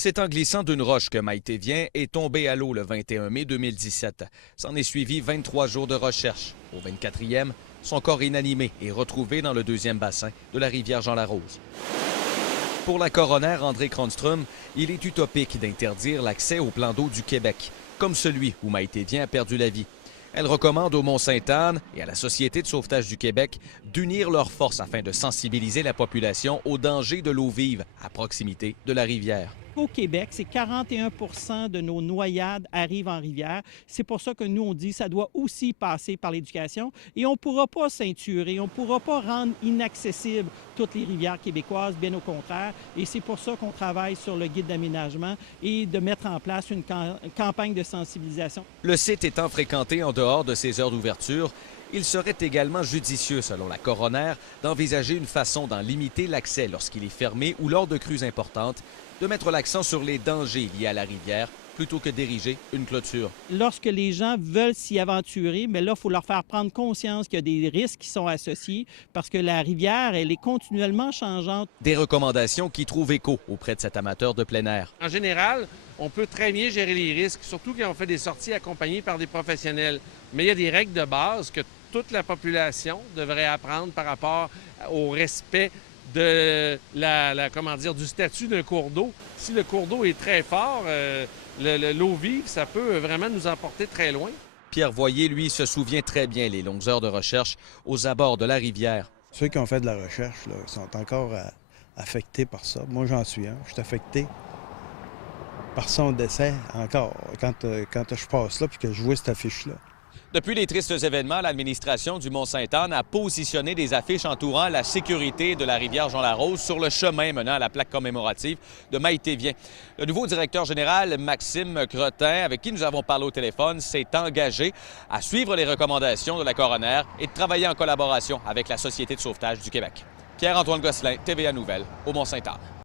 C'est en glissant d'une roche que Maïté Vien est tombé à l'eau le 21 mai 2017. S'en est suivi 23 jours de recherche. Au 24e, son corps inanimé est retrouvé dans le deuxième bassin de la rivière Jean-Larose. Pour la coroner André Kronström, il est utopique d'interdire l'accès au plan d'eau du Québec, comme celui où Maïté Vien a perdu la vie. Elle recommande au Mont-Sainte-Anne et à la Société de sauvetage du Québec d'unir leurs forces afin de sensibiliser la population au danger de l'eau vive à proximité de la rivière. Au Québec, c'est 41 de nos noyades arrivent en rivière. C'est pour ça que nous, on dit que ça doit aussi passer par l'éducation. Et on ne pourra pas ceinturer, on ne pourra pas rendre inaccessibles toutes les rivières québécoises, bien au contraire. Et c'est pour ça qu'on travaille sur le guide d'aménagement et de mettre en place une campagne de sensibilisation. Le site étant fréquenté en dehors de ses heures d'ouverture, il serait également judicieux, selon la coroner, d'envisager une façon d'en limiter l'accès lorsqu'il est fermé ou lors de crues importantes, de mettre l'accent sur les dangers liés à la rivière plutôt que d'ériger une clôture. Lorsque les gens veulent s'y aventurer, mais là, il faut leur faire prendre conscience qu'il y a des risques qui sont associés parce que la rivière, elle est continuellement changeante. Des recommandations qui trouvent écho auprès de cet amateur de plein air. En général, on peut très bien gérer les risques, surtout quand on fait des sorties accompagnées par des professionnels. Mais il y a des règles de base que toute la population devrait apprendre par rapport au respect de du statut d'un cours d'eau. Si le cours d'eau est très fort, l'eau vive, ça peut vraiment nous emporter très loin. Pierre Voyer, lui, se souvient très bien les longues heures de recherche aux abords de la rivière. Ceux qui ont fait de la recherche là, sont encore affectés par ça. Moi, j'en suis un. Je suis affecté par son décès encore quand je passe là et que je vois cette affiche-là. Depuis les tristes événements, l'administration du Mont-Sainte-Anne a positionné des affiches entourant la sécurité de la rivière Jean-Larose sur le chemin menant à la plaque commémorative de Maïté Vien. Le nouveau directeur général, Maxime Cretin, avec qui nous avons parlé au téléphone, s'est engagé à suivre les recommandations de la coroner et de travailler en collaboration avec la Société de sauvetage du Québec. Pierre-Antoine Gosselin, TVA Nouvelles, au Mont-Sainte-Anne.